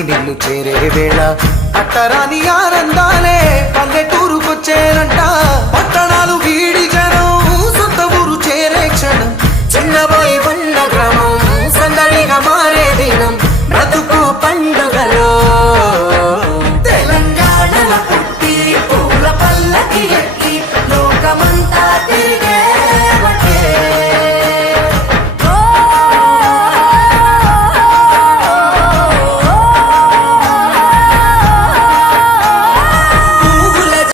ఇంటికి నిన్ను చేరే వేళ అట్టరాని ఆనందాలే పల్లెటూరుకొచ్చేనంట పట్టణాలు వీడి జనం సొంత ఊరు చేరే క్షణం చిన్నబోయి బండ గ్రామం సందడిగా మారే దినం బ్రతుకు పండుగలో తెలంగాణల పుట్టి పూల పల్లకి